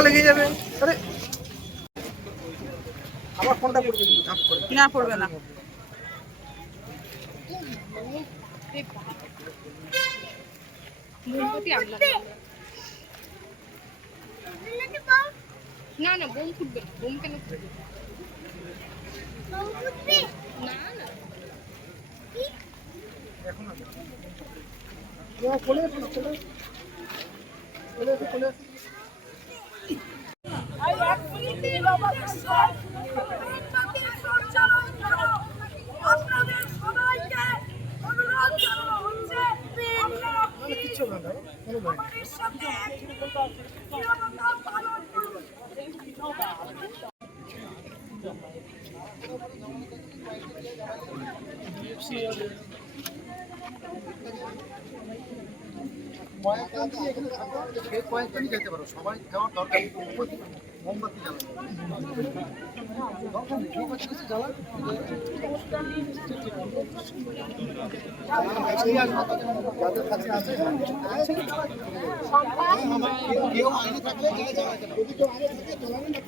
ধাক্কা লেগে যাবে। আরে আমার ফোনটা পড়বে কিন্তু ধাপ করে। না পড়বে না। না না বোম ফুটবে না, বোম কেন ফুটবে? না না এখন না কোলে এসো না, কোলে কোলে এসো, কোলে এসো। আপনাদের সবাইকে অনুরোধ জানানো হচ্ছে কিচ্ছু না দাও, কোনো ভয় নেই। আমাদের সাথে নিরাপত্তা পালন করুন। কয়েকটা নিয়ে যেতে পারো, সবাই যাওয়ার দরকার নেই। মোমবাতি জ্বালানো দরকার নেই, মোমবাতি কিছু জ্বালান। যাদের কাছে আছে কেউ আইনে থাকলে জ্বালাতে না, যদি কেউ আইনে থাকে জ্বালাবেন না।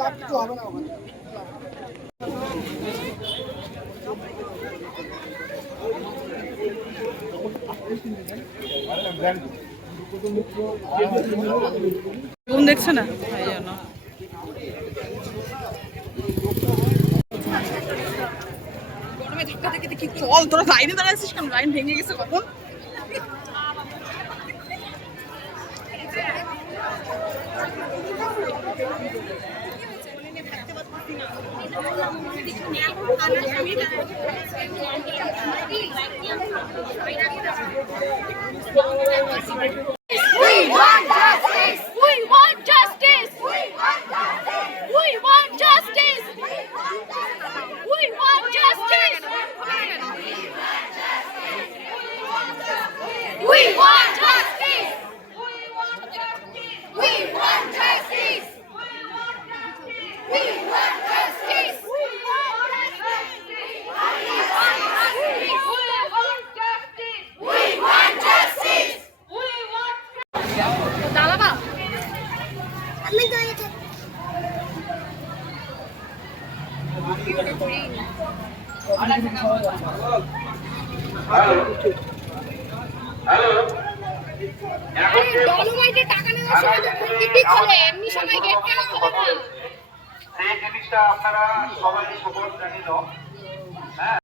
লাভ কিছু হবে না ওখানে। কোন দেখছে না এই জন্য গরমে ধাক্কা থেকে কি চল, তোরা লাইনে দাঁড়াচ্ছিস কেন? লাইন ভেঙে গেছে কখন। We want justice! We want justice! We want justice! We want justice! We want justice! We want justice! We want justice! We want justice! দাঁড়াবা আমি দাঁড়িয়ে থাকি। ডলোমাইটে টাকা নেওয়ার সময় তো টিপি খোলে, এমনি সময় গেট কেন খোলে না? সেই জিনিসটা আপনারা সবাই সকল জানিল। হ্যাঁ।